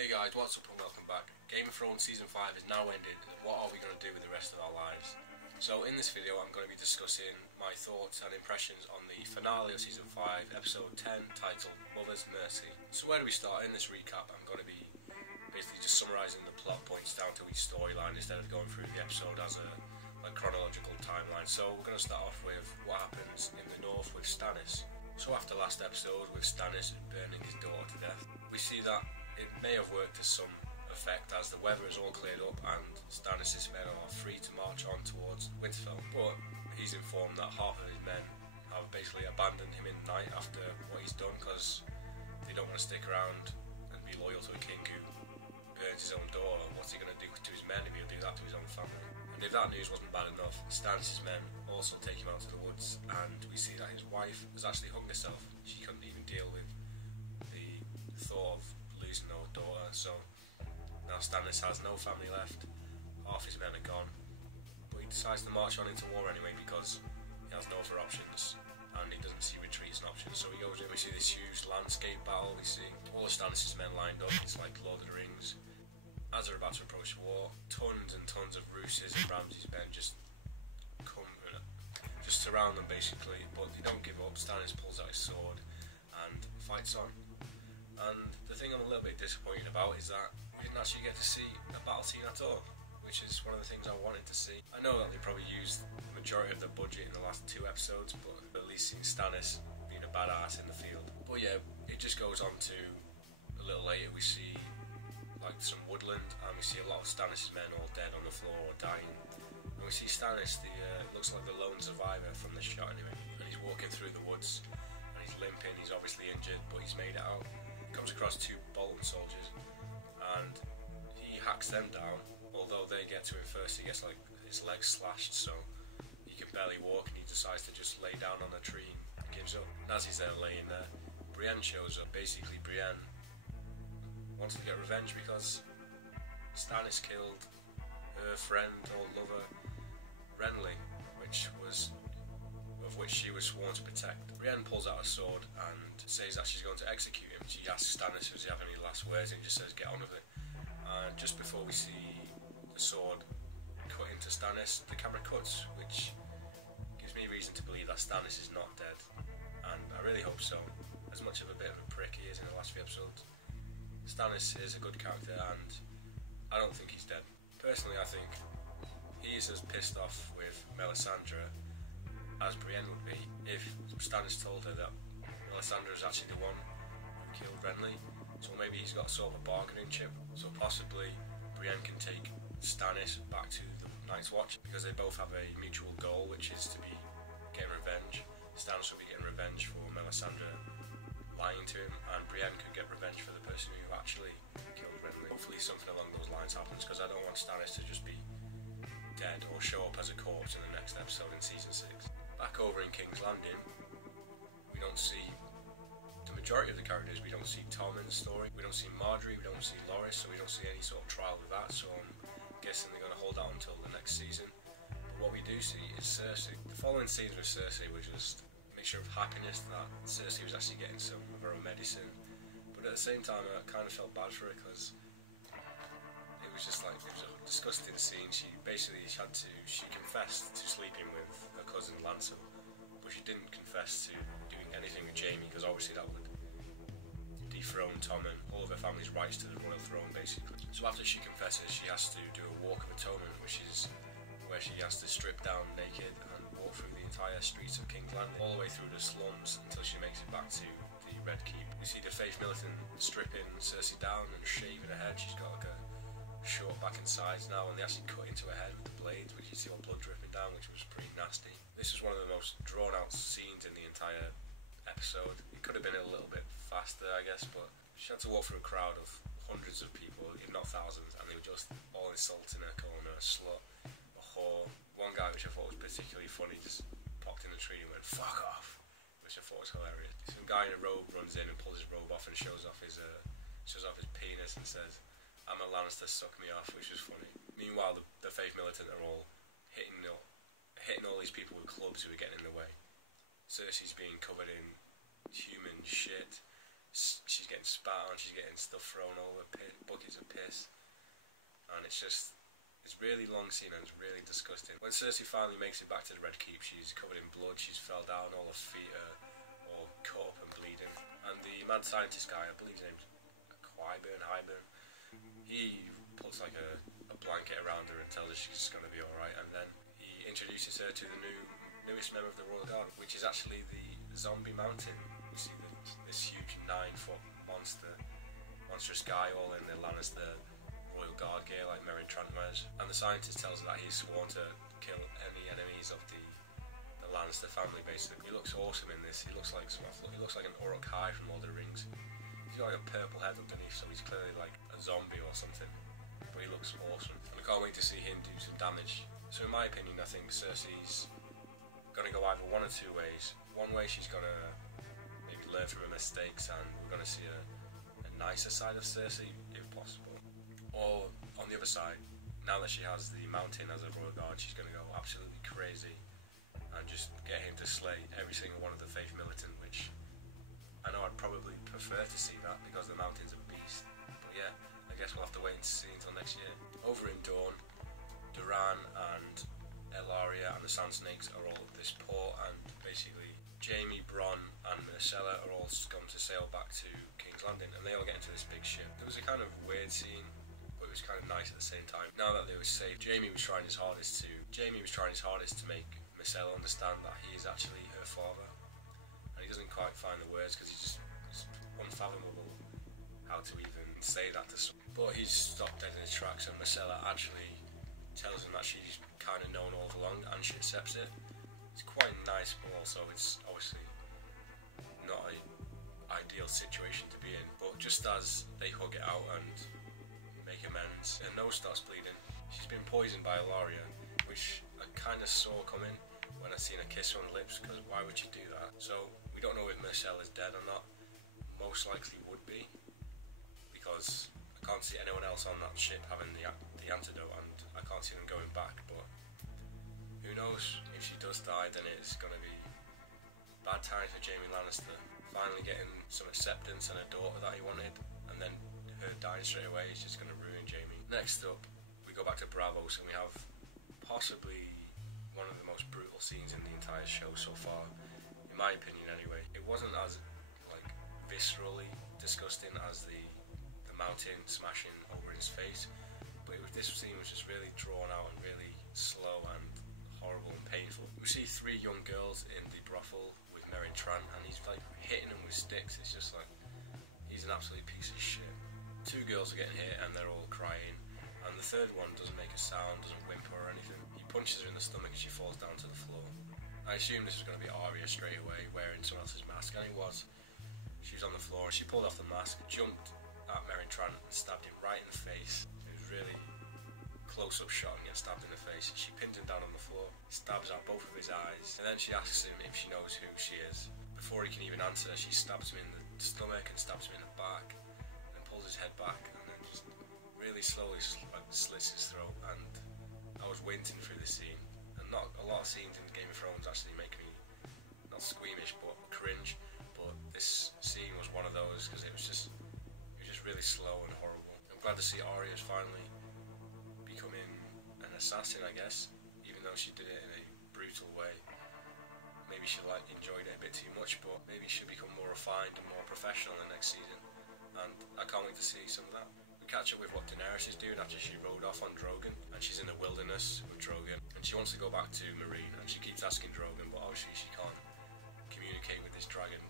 Hey guys, what's up and welcome back. Game of Thrones Season 5 is now ended. What are we going to do with the rest of our lives? So in this video I'm going to be discussing my thoughts and impressions on the finale of Season 5, Episode 10, titled Mother's Mercy. So where do we start? In this recap I'm going to be basically just summarising the plot points down to each storyline instead of going through the episode as a chronological timeline. So we're going to start off with what happens in the north with Stannis. So after last episode with Stannis burning his daughter to death, we see that it may have worked to some effect as the weather is all cleared up and Stannis' men are free to march on towards Winterfell, but he's informed that half of his men have basically abandoned him in the night after what he's done because they don't want to stick around and be loyal to a king who burns his own daughter. What's he going to do to his men if he'll do that to his own family? And if that news wasn't bad enough, Stannis' men also take him out to the woods and we see that his wife has actually hung herself. She couldn't even deal with the thought of losing her daughter, so now Stannis has no family left, half his men are gone, but he decides to march on into war anyway because he has no other options and he doesn't see retreat as an option. So he goes in, we see this huge landscape battle, we see all of Stannis' men lined up, it's like Lord of the Rings. As they're about to approach war, tons and tons of Rooses and Ramsay's men just come and just surround them basically, but they don't give up. Stannis pulls out his sword and fights on. And the thing I'm a little bit disappointed about is that we didn't actually get to see a battle scene at all, which is one of the things I wanted to see. I know that they probably used the majority of the budget in the last 2 episodes, but at least seeing Stannis being a badass in the field. But yeah, it just goes on to a little later, we see like some woodland and we see a lot of Stannis' men all dead on the floor or dying. And we see Stannis, looks like the lone survivor from the shot anyway, and he's walking through the woods and he's limping, he's obviously injured, but he's made it out. Comes across 2 Bolton soldiers and he hacks them down, although they get to him first. He gets like his legs slashed so he can barely walk and he decides to just lay down on a tree and gives up. And as he's there laying there, Brienne shows up. Basically Brienne wants to get revenge because Stannis killed her friend or lover Renly, of which she was sworn to protect. Brienne pulls out a sword and says that she's going to execute him. She asks Stannis, does he have any last words, and he just says, get on with it. And just before we see the sword cut into Stannis, the camera cuts, which gives me reason to believe that Stannis is not dead. And I really hope so, as much of a bit of a prick he is in the last few episodes. Stannis is a good character and I don't think he's dead. Personally, I think he is as pissed off with Melisandre as Brienne would be if Stannis told her that Melisandre is actually the one who killed Renly. So maybe he's got sort of a bargaining chip. So possibly Brienne can take Stannis back to the Night's Watch because they both have a mutual goal, which is to be getting revenge. Stannis will be getting revenge for Melisandre lying to him, and Brienne could get revenge for the person who actually killed Renly. Hopefully something along those lines happens because I don't want Stannis to just be dead or show up as a corpse in the next episode in Season 6. Back over in King's Landing, we don't see the majority of the characters. We don't see Tommen's story, we don't see Marjorie, we don't see Loris, so we don't see any sort of trial with that, so I'm guessing they're going to hold out until the next season. But what we do see is Cersei. The following scenes with Cersei were just a mixture of happiness that Cersei was actually getting some of her own medicine, but at the same time I kind of felt bad for her because it was just like, it was a disgusting scene. She confessed to sleeping with her cousin Lancel, but she didn't confess to doing anything with Jaime because obviously that would dethrone Tommen, all of her family's rights to the royal throne basically. So after she confesses, she has to do a walk of atonement, which is where she has to strip down naked and walk through the entire streets of King's Landing, all the way through the slums until she makes it back to the Red Keep. We see the Faith Militant stripping Cersei down and shaving her head. She's got like a short back and sides now, and they actually cut into her head with the blades, which you see all blood dripping down, which was pretty nasty. This was one of the most drawn out scenes in the entire episode. It could have been a little bit faster, I guess, but she had to walk through a crowd of hundreds of people, if not thousands, and they were just all insulting her, calling her a slut, a whore. One guy, which I thought was particularly funny, just popped in the tree and went, fuck off, which I thought was hilarious. Some guy in a robe runs in and pulls his robe off and shows off his penis and says, I'm a Lannister, suck me off, which was funny. Meanwhile, the Faith Militant are all hitting all these people with clubs who are getting in the way. Cersei's being covered in human shit. she's getting spat on, she's getting stuff thrown over, buckets of piss, and it's really long scene and it's really disgusting. When Cersei finally makes it back to the Red Keep, she's covered in blood, she's fell down, all her feet are all cut up and bleeding, and the mad scientist guy, I believe his name's Highburn, he puts like a blanket around her and tells her she's going to be alright, and then he introduces her to the newest member of the Royal Guard, which is actually the Zombie Mountain. You see this huge 9-foot monstrous guy all in the Lannister Royal Guard gear like Meryn Trant wears, and the scientist tells her that he's sworn to kill any enemies of the Lannister family. Basically, he looks awesome in this. He looks like an Uruk-hai from Lord of the Rings. He's got like a purple head underneath, so he's clearly like a zombie or something. But he looks awesome, and I can't wait to see him do some damage. So in my opinion, I think Cersei's gonna go either one or two ways. One way, she's gonna maybe learn from her mistakes, and we're gonna see a nicer side of Cersei, if possible. Or on the other side, now that she has the mountain as a royal guard, she's gonna go absolutely crazy and just get him to slay every single one of the Faith Militant, which I know I'd probably prefer to see that because the mountain's a beast. But yeah, I guess we'll have to wait and see until next year. Over in Dawn, Duran and Ellaria and the Sand Snakes are all at this port, and basically Jaime, Bronn and Myrcella are all going to sail back to King's Landing, and they all get into this big ship. There was a kind of weird scene, but it was kind of nice at the same time. Now that they were safe, Jaime was trying his hardest to make Myrcella understand that he is actually her father, and he doesn't quite find the words because it's unfathomable how to even say that to someone. But he's stopped dead in his tracks, and Myrcella actually tells him that she's kind of known all along, and she accepts it. It's quite nice, but also it's obviously not an ideal situation to be in. But just as they hug it out and make amends, her nose starts bleeding. She's been poisoned by Ellaria, which I kind of saw coming when I seen her kiss her on the lips, because why would you do that? So we don't know if Myrcella is dead or not. Most likely would be, because I can't see anyone else on that ship having the antidote, and I can't see them going back. But who knows? If she does die, then it's going to be bad times for Jaime Lannister. Finally getting some acceptance and a daughter that he wanted, and then her dying straight away is just going to ruin Jaime. Next up, we go back to Braavos, and we have possibly one of the most brutal scenes in the entire show so far, in my opinion anyway. It wasn't as viscerally disgusting as the mountain smashing over his face, but this scene was just really drawn out and really slow and horrible and painful. We see 3 young girls in the brothel with Meryn Trant, and he's like hitting them with sticks. It's just like, he's an absolute piece of shit. 2 girls are getting hit and they're all crying, and the third one doesn't make a sound, doesn't whimper or anything. He punches her in the stomach and she falls down to the floor. I assumed this was going to be Arya straight away, wearing someone else's mask, and it was. She was on the floor and she pulled off the mask, jumped at Meryn Trant and stabbed him right in the face. It was really close-up shot and gets stabbed in the face. She pins him down on the floor, stabs out both of his eyes, and then she asks him if she knows who she is. Before he can even answer, she stabs him in the stomach and stabs him in the back, and pulls his head back, and then just really slowly slits his throat. And I was wincing through this scene, and not a lot of scenes in Game of Thrones actually make me not squeamish but cringe, but this scene was one of those because it was just really slow and horrible. I'm glad to see Arya is finally becoming an assassin, I guess, even though she did it in a brutal way. Maybe she enjoyed it a bit too much, but maybe she'll become more refined and more professional in the next season, and I can't wait to see some of that. We catch up with what Daenerys is doing after she rode off on Drogon, and she's in the wilderness with Drogon, and she wants to go back to Meereen, and she keeps asking Drogon, but obviously she can't communicate with this dragon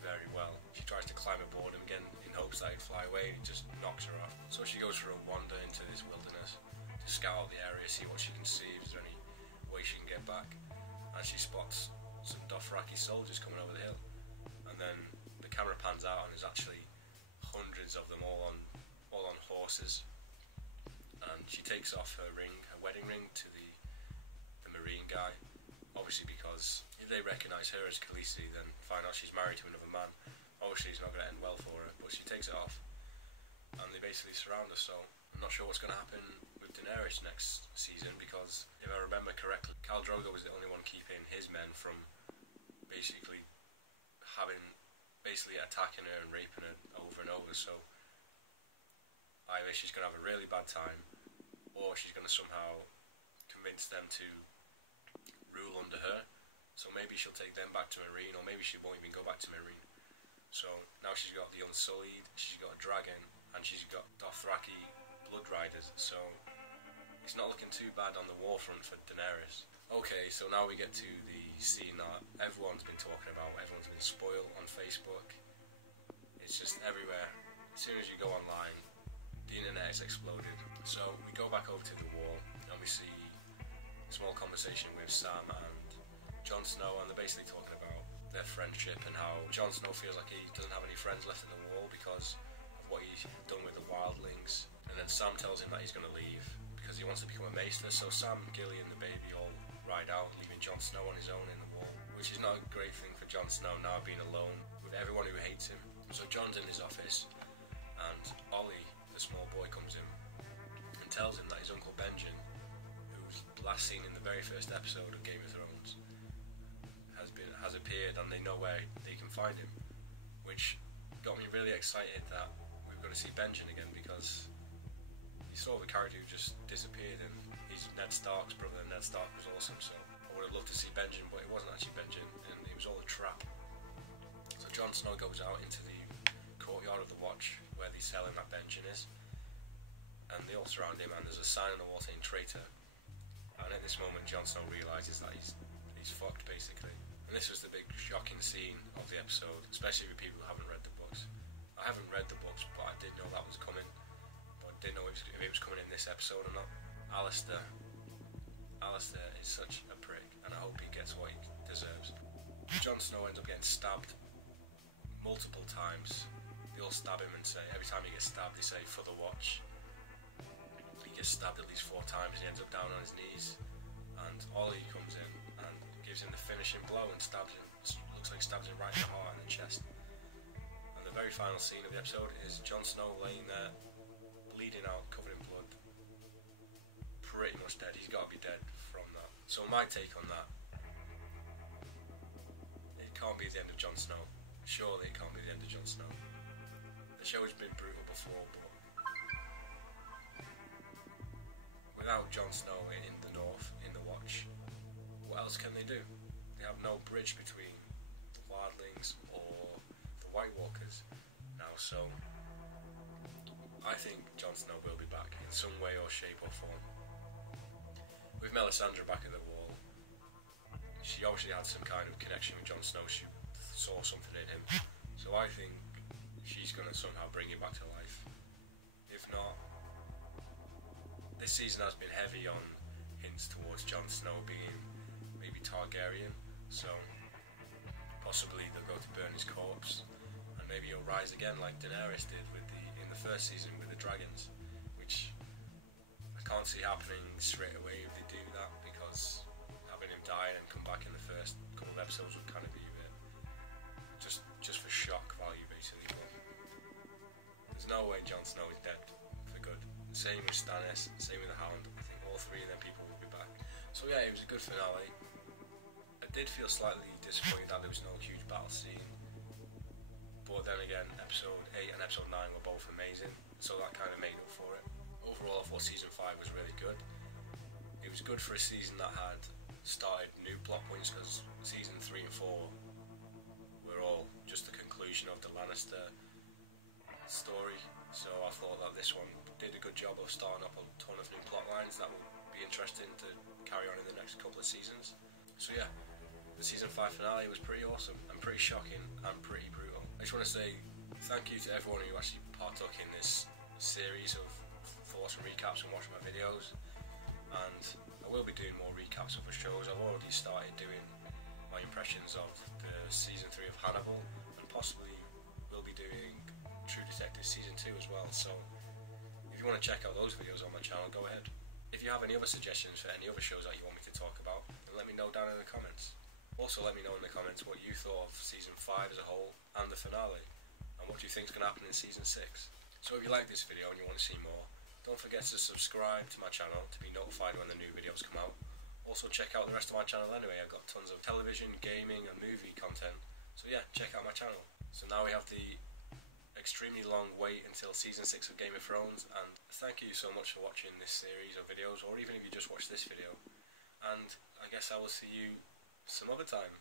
very well. She tries to climb aboard him again in hopes that he'd fly away, and he just knocks her off. So she goes for a wander into this wilderness to scout out the area, see what she can see, if there's any way she can get back, and she spots some Dothraki soldiers coming over the hill, and then the camera pans out and there's actually hundreds of them all on horses, and she takes off her wedding ring to the Meereen guy, obviously because if they recognise her as Khaleesi, then find out she's married to another man, obviously it's not going to end well for her. But she takes it off and they basically surround her. So I'm not sure what's going to happen with Daenerys next season, because if I remember correctly, Khal Drogo was the only one keeping his men from basically having a basically attacking her and raping her over and over. So either she's going to have a really bad time, or she's going to somehow convince them to rule under her. So maybe she'll take them back to Marine, or maybe she won't even go back to Marine. So now she's got the Unsullied, she's got a dragon, and she's got Dothraki Blood Riders. So it's not looking too bad on the war front for Daenerys. Okay, so now we get to the scene that everyone's been talking about, everyone's been spoiled on Facebook. It's just everywhere. As soon as you go online, the internet is exploded. So we go back over to the wall and we see a small conversation with Sam and Jon Snow, and they're basically talking about their friendship and how Jon Snow feels like he doesn't have any friends left in the wall because of what he's done with the wildlings. And then Sam tells him that he's going to leave because he wants to become a maester. So Sam, Gilly and the baby all ride out, leaving Jon Snow on his own in the wall, which is not a great thing for Jon Snow now, being alone with everyone who hates him. So Jon's in his office and Ollie, the small boy, comes in and tells him that his uncle Benjen, who's last seen in the very first episode of Game of Thrones, has appeared, and they know where they can find him, which got me really excited that we were going to see Benjen again, because he saw the character who just disappeared, and he's Ned Stark's brother, and Ned Stark was awesome, so I would have loved to see Benjen, but it wasn't actually Benjen, and it was all a trap. So Jon Snow goes out into the courtyard of the Watch where they tell him that Benjen is, and they all surround him, and there's a sign on the wall saying traitor. And at this moment Jon Snow realises that he's fucked, basically. And this was the big shocking scene of the episode, especially with people who haven't read the books. I haven't read the books, but I did know that was coming, but I didn't know if it was coming in this episode or not. Alistair is such a prick, and I hope he gets what he deserves. Jon Snow ends up getting stabbed multiple times. They all stab him and say, every time he gets stabbed they say, for the Watch. He gets stabbed at least 4 times and he ends up down on his knees, and Ollie comes in and gives him the finishing blow and stabs him. Looks like he stabs him right in the heart and the chest. And the very final scene of the episode is Jon Snow laying there, bleeding out, covered in blood, pretty much dead. He's got to be dead from that. So my take on that, it can't be the end of Jon Snow. Surely it can't be the end of Jon Snow. The show has been brutal before, but without Jon Snow in the North, in the Watch, what else can they do? They have no bridge between the wildlings or the White Walkers now, so I think Jon Snow will be back in some way or shape or form. With Melisandre back at the wall, she obviously had some kind of connection with Jon Snow. She saw something in him, so I think she's going to somehow bring him back to life. If not, this season has been heavy on hints towards Jon Snow being maybe Targaryen, so possibly they'll go to burn his corpse, and maybe he'll rise again like Daenerys did in the first season with the dragons, which I can't see happening straight away if they do that, because having him die and come back in the first couple of episodes would kind of be a bit just for shock value, basically. But there's no way Jon Snow is dead for good. Same with Stannis, same with the Hound. I think all 3 of them people will be back. So yeah, it was a good finale. I did feel slightly disappointed that there was no huge battle scene, but then again, episode 8 and episode 9 were both amazing, so that kind of made up for it. Overall, I thought season 5 was really good. It was good for a season that had started new plot points, because season 3 and 4 were all just the conclusion of the Lannister story, so I thought that this one did a good job of starting up a ton of new plot lines that will be interesting to carry on in the next couple of seasons. So yeah, the season 5 finale was pretty awesome and pretty shocking and pretty brutal. I just want to say thank you to everyone who actually partook in this series of thoughts and recaps and watched my videos, and I will be doing more recaps of the shows. I've already started doing my impressions of the season 3 of Hannibal, and possibly will be doing True Detective season 2 as well, so if you want to check out those videos on my channel, go ahead. If you have any other suggestions for any other shows that you want me to talk about, then let me know down in the comments. Also let me know in the comments what you thought of season 5 as a whole and the finale, and what do you think is going to happen in season 6. So if you like this video and you want to see more, don't forget to subscribe to my channel to be notified when the new videos come out. Also check out the rest of my channel anyway. I've got tons of television, gaming and movie content, so yeah, check out my channel. So now we have the extremely long wait until season 6 of Game of Thrones, and thank you so much for watching this series of videos, or even if you just watched this video, and I guess I will see you some other time.